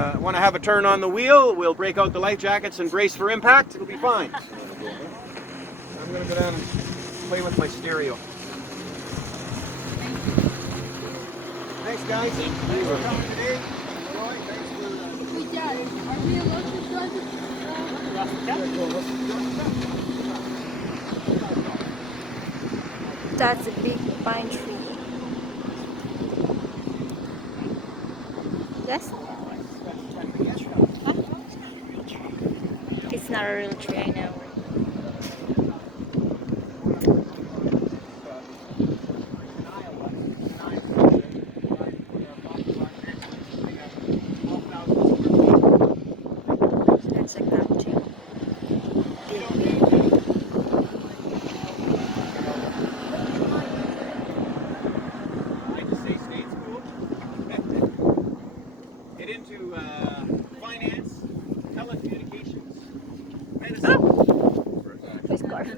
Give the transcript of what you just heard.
Want to have a turn on the wheel, we'll break out the life jackets and brace for impact. It'll be fine. I'm going to go down and play with my stereo. Thanks, guys. Thanks for coming today. Roy, thanks for... Hey, Dad, are we allowed to drive it? That's a big pine tree. Yes? Huh? It's not a real tree, I know. That's a good tree. Get into finance, telecommunications, medicine. Oh! It's scarf.